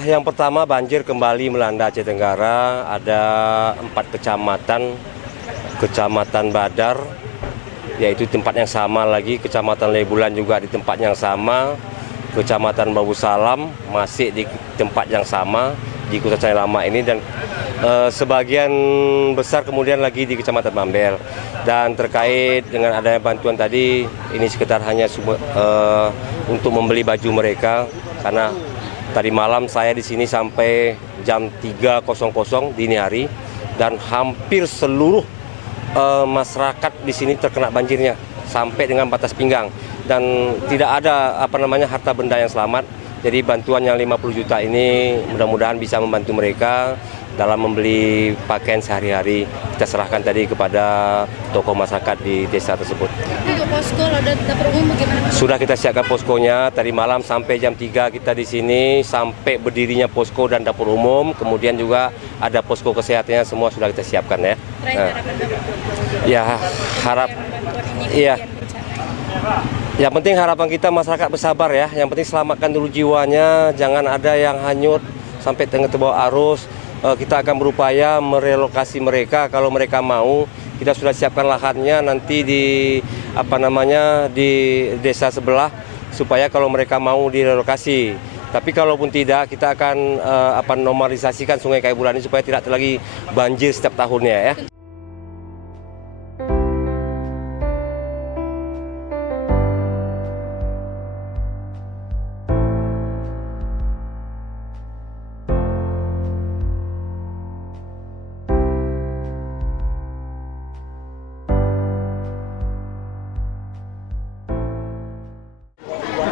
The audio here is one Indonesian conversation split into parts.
Yang pertama, banjir kembali melanda Aceh Tenggara. Ada 4 kecamatan Badar, yaitu tempat yang sama lagi. Kecamatan Lebulan juga di tempat yang sama. Kecamatan Babu Salam masih di tempat yang sama di Kota Cai Lama ini, dan sebagian besar kemudian lagi di Kecamatan Bambel. Dan terkait dengan adanya bantuan tadi, ini sekitar hanya untuk membeli baju mereka, karena tadi malam saya di sini sampai jam 3.00 dini hari, dan hampir seluruh masyarakat di sini terkena banjirnya sampai dengan batas pinggang, dan tidak ada harta benda yang selamat. Jadi bantuan yang 50 juta ini mudah-mudahan bisa membantu mereka dalam membeli pakaian sehari-hari. Kita serahkan tadi kepada tokoh masyarakat di desa tersebut. Untuk posko dan dapur umum bagaimana? Sudah kita siapkan poskonya tadi malam sampai jam 3 kita di sini, sampai berdirinya posko dan dapur umum. Kemudian juga ada posko kesehatannya, semua sudah kita siapkan ya. Ya, yang penting harapan kita masyarakat bersabar ya. Yang penting selamatkan dulu jiwanya, jangan ada yang hanyut sampai terbawa arus. Kita akan berupaya merelokasi mereka kalau mereka mau. Kita sudah siapkan lahannya nanti di di desa sebelah, supaya kalau mereka mau direlokasi. Tapi kalaupun tidak, kita akan normalisasikan Sungai Kayu Bulan ini supaya tidak lagi banjir setiap tahunnya ya.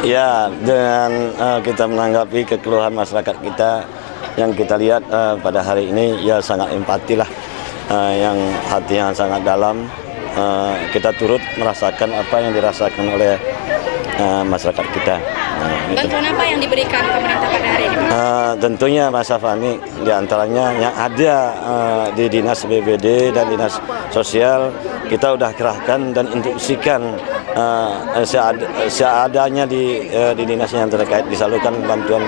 Ya, dengan kita menanggapi kekeluhan masyarakat kita yang kita lihat pada hari ini, ya sangat empati lah, yang hatinya sangat dalam. Kita turut merasakan apa yang dirasakan oleh masyarakat kita. Bantuan apa yang diberikan pemerintah pada hari ini, Pak? Tentunya Mas Afani, diantaranya yang ada di Dinas BPD dan Dinas Sosial, kita sudah kerahkan dan instruksikan seadanya di dinas yang terkait disalurkan bantuan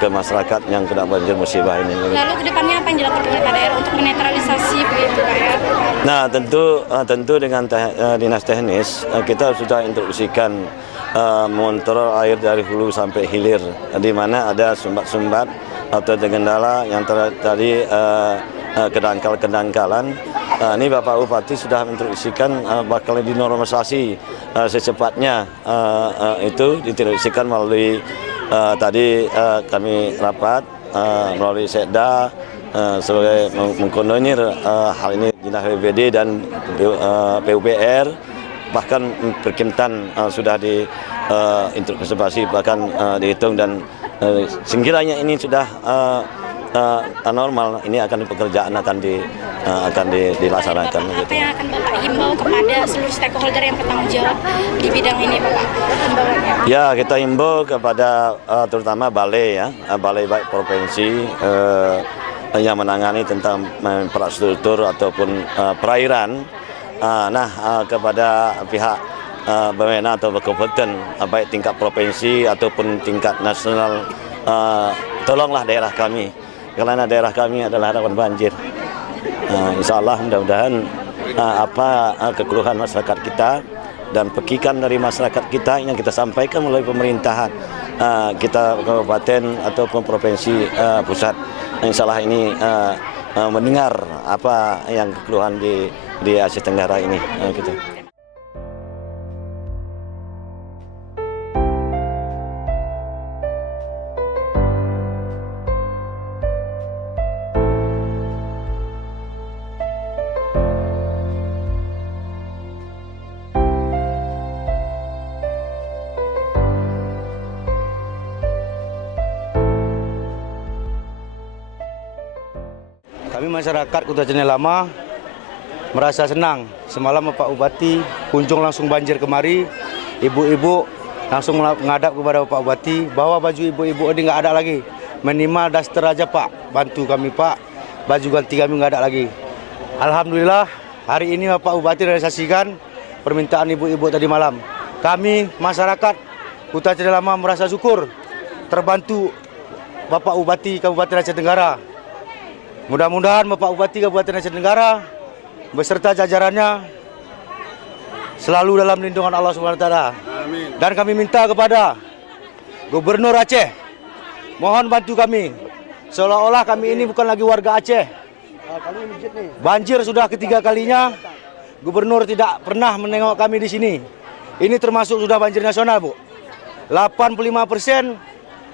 ke masyarakat yang kena banjir musibah ini. Lalu kedepannya apa yang dilakukan oleh daerah untuk menetralisasi begitu Pak ya? Nah, tentu dengan dinas teknis kita sudah instruksikan mengontrol air dari hulu sampai hilir, di mana ada sumbat-sumbat atau kendala yang tadi kedangkalan. Ini Bapak Bupati sudah menginstruksikan bakal dinormalisasi secepatnya, itu diinstruksikan melalui tadi kami rapat melalui Sekda sebagai mengkoordinir hal ini Dinas BPD dan PUPR, bahkan Perkintan sudah diinstruksi bahkan dihitung, dan sekiranya ini sudah normal, ini pekerjaan akan dilaksanakan. Apa yang akan Bapak himbau kepada seluruh stakeholder yang bertanggung jawab di bidang ini, Bapak? Ya, kita himbau kepada terutama balai ya, balai baik provinsi yang menangani tentang infrastruktur ataupun perairan. Kepada pihak berwenang atau berkompeten baik tingkat provinsi ataupun tingkat nasional, tolonglah daerah kami, karena daerah kami adalah rawan banjir. Insya Allah mudah-mudahan kekeluhan masyarakat kita dan pekikan dari masyarakat kita yang kita sampaikan melalui pemerintahan kita kabupaten ataupun provinsi pusat, insya Allah ini mendengar apa yang kekeluhan di Aceh Tenggara ini gitu. Kami masyarakat Kota Cai Lama merasa senang. Semalam Bapak Bupati kunjung langsung banjir kemari. Ibu-ibu langsung menghadap kepada Bapak Bupati bahwa baju ibu-ibu ini nggak ada lagi. Minimal daster aja Pak, bantu kami Pak. Baju ganti kami nggak ada lagi. Alhamdulillah hari ini Bapak Bupati realisasikan permintaan ibu-ibu tadi malam. kami masyarakat Kuta Cenderamah merasa syukur terbantu Bapak Bupati Kabupaten Aceh Tenggara. Mudah-mudahan Bapak Bupati Kabupaten Aceh Tenggara beserta jajarannya selalu dalam lindungan Allah SWT. Dan kami minta kepada Gubernur Aceh, mohon bantu kami. Seolah-olah kami ini bukan lagi warga Aceh. Banjir sudah ketiga kalinya, Gubernur tidak pernah menengok kami di sini. Ini termasuk sudah banjir nasional, Bu. 85%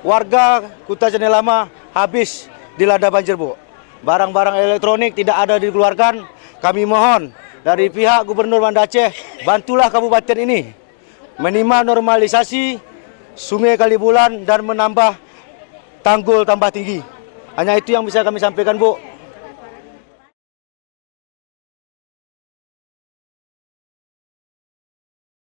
warga Kuta Cenderamah habis dilanda banjir, Bu. Barang-barang elektronik tidak ada dikeluarkan. Kami mohon dari pihak Gubernur Banda Aceh, bantulah kabupaten ini minimal normalisasi Sungai Kalibulan dan menambah tanggul tambah tinggi. Hanya itu yang bisa kami sampaikan, Bu.